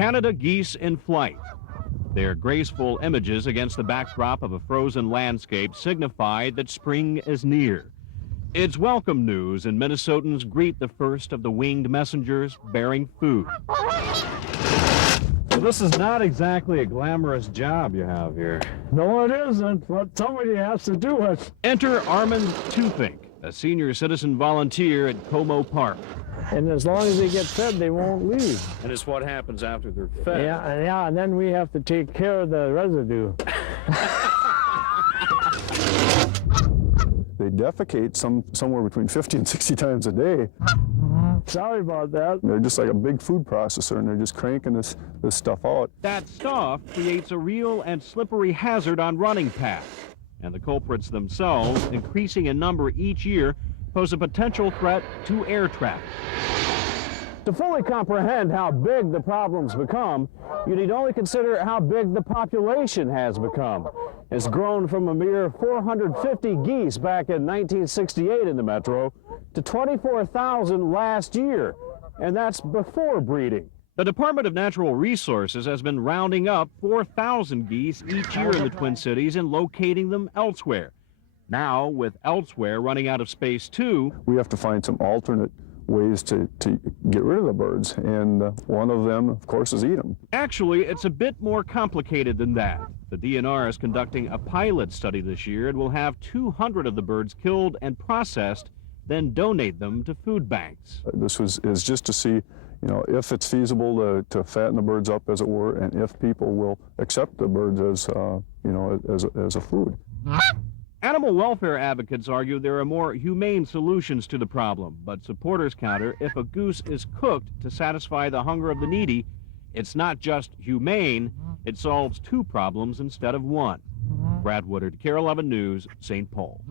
Canada geese in flight. Their graceful images against the backdrop of a frozen landscape signify that spring is near. It's welcome news, and Minnesotans greet the first of the winged messengers bearing food. Well, this is not exactly a glamorous job you have here. No, it isn't, but somebody has to do it. Enter Armand Tufink, a senior citizen volunteer at Como Park. And as long as they get fed, they won't leave. And it's what happens after they're fed. Yeah, and then we have to take care of the residue. They defecate somewhere between 50 and 60 times a day. Sorry about that. They're just like a big food processor, and they're just cranking this stuff out. That stuff creates a real and slippery hazard on running paths. And the culprits themselves, increasing in number each year, pose a potential threat to air traffic. To fully comprehend how big the problems become, you need only consider how big the population has become. It's grown from a mere 450 geese back in 1968 in the metro to 24,000 last year, and that's before breeding. The Department of Natural Resources has been rounding up 4,000 geese each year in the Twin Cities and locating them elsewhere. Now, with elsewhere running out of space too, we have to find some alternate ways to get rid of the birds, and one of them, of course, is eat them. Actually, it's a bit more complicated than that. The DNR is conducting a pilot study this year and will have 200 of the birds killed and processed, then donate them to food banks. This is just to see, if it's feasible to fatten the birds up, as it were, and if people will accept the birds as, as a food. Animal welfare advocates argue there are more humane solutions to the problem, but supporters counter if a goose is cooked to satisfy the hunger of the needy, it's not just humane, it solves two problems instead of one. Brad Woodard, KARE 11 News, St. Paul.